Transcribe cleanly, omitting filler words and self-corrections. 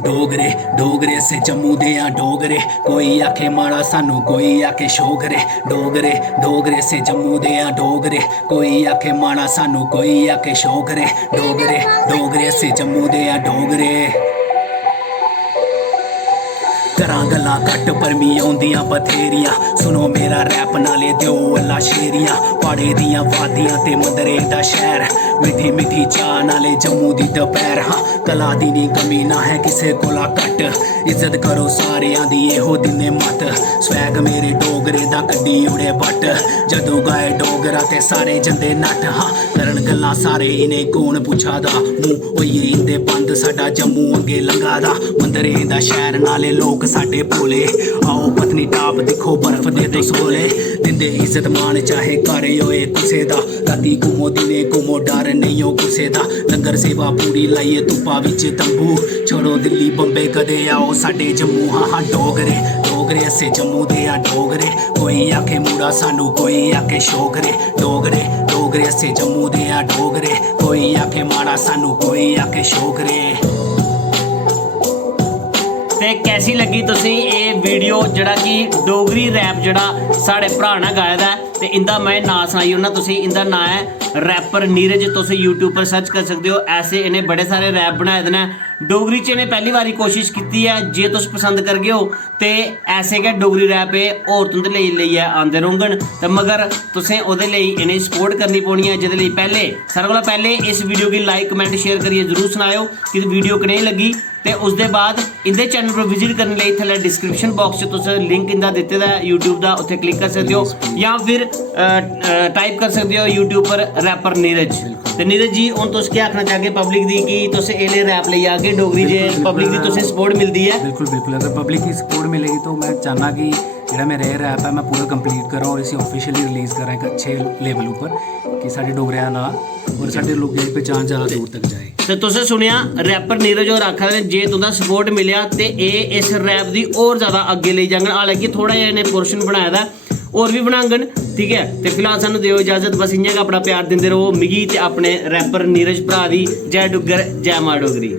डोगरे डोगरे से जम्मू दे आ डोगरे, कोई आखे माड़ा सानू कोई आखे शोगरे। डोगरे डोगरे से जम्मू दे आ डोगरे, कोई आखे माड़ा सानू कोई आखे शोगरे। डोगरे डोगरे से जम्मू दे आ डोगरे। करां गल्लां घट पर मी आउंदियां बथेरियां, सुनो मेरा रैप नाले दिओ अल्लाह शेरियां। प्हाड़े दियां वादियां ते मंदरें दा शहर, मिठी मिठी चाह् नाले जम्मू दी दपैर। हाँ कला दी नी कमी ना है किसे कोला घट, इज्जत करो सारेयां दी एहो दिने मत। स्वैग मेरे डोगरे दा कड्डी उड़े बट, जदों गाए डोगरा ते सारे जंदे नट। हाँ करन गल्लां सारे इने कौन पुछा दा, मूंह होइये इंदे बंद साडा जम्मू अग्गे लंघा दा। मंदरें दा शहर नाले लोक साडे भोले, आओ पत्नीटाप दिखो बर्फ दे सोले। दिंदे इज्जत मान चाहे घर होए कुसे दा, राती घूमो दिने घूमो डर नहीं हो कुसे दा। लंगर सेवा पूरी लाइए धुप्पा विच तंबू, छोड़ो दिल्ली बंबे कदे आओ साडे जम्मू। हाँ हाँ डोगरे डोगरे असे जम्मू दे आ डोगरे, कोई आखे मुड़ा सानू कोई आखे शोगरे। डोगरे डोगरे असे जम्मू दे आ डोगरे, कोई आखे माड़ा सानू कोई आखे शोगरे। ते कैसी लगी तुसी ये वीडियो जड़ा कि डोगरी रैप जड़ा साढ़े भरा ने गाए दा है। ते इंदा मैं नाम सनाई ओड़ना तुसी, इंदा नाम है रैपर नीरज। तुस यूट्यूब पर सर्च कर सकते हो, ऐसे इन्हें बड़े सारे रैप बनाए दे ने। डोगरी च इन्हें पहली बारी कोशिश की है, जे तुस पसंद करगे हो ते ऐसे गै डोगरी रैप होर तुंदे लेई लेइयै आंदे रौह्ङन। ते मगर तुसें ओह्दे लेई इन्हें सपोर्ट करनी पौनी है, जेह्दे लेई पैह्ले सारें कोला पैह्ले इस वीडियो गी लाइक कमेंट शेयर करियै जरूर सनाओ कि वीडियो कनेही लगी। ते उसदे बाद इंदे चैनल पर विजिट करने लई थल्ले डिस्क्रिप्शन बॉक्स च तुस लिंक इंदा दित्ते दा है यूट्यूब दा, उत्थे क्लिक कर सकदे हो, या फिर टाइप कर सकदे हो यूट्यूब पर रैपर नीरज। ते नीरज जी हुण तुस क्या आखना चाहगे पब्लिक दी कि तुस एह्ले रैप लेई आगे डोगरी जे पब्लिक दी तुसें सपोर्ट मिलदी है? बिल्कुल बिल्कुल, अगर पब्लिक की सपोर्ट मिलेगी तो मैं चाहना कि जेह्ड़ा मेरा एह् रैप है मैं पूरा कंप्लीट करां और इसी ऑफिशियली रिलीज़ करां एक अच्छे लेवल ऊपर, कि साढ़े डोगरें दा नां और साढ़े लोकें दी पहचान ज़्यादा दूर तक जाए। ते तुसें सुनेआ रैपर नीरज होर आखा दे जे तुंदा सपोर्ट मिलेआ ते एह् इस रैप दी होर ज़्यादा अग्गे लेई जाङन। हालांकि थोड़ा जिहा इन्हें पोर्शन बनाए दा होर भी बनाङन, ठीक है। ते फिलहाल सानूं देओ इजाजत, बस इ'यां गै अपना प्यार दिंदे रहो मिगी ते अपने रैपर नीरज भरा दी। जय डुग्गर जय मां डोगरी।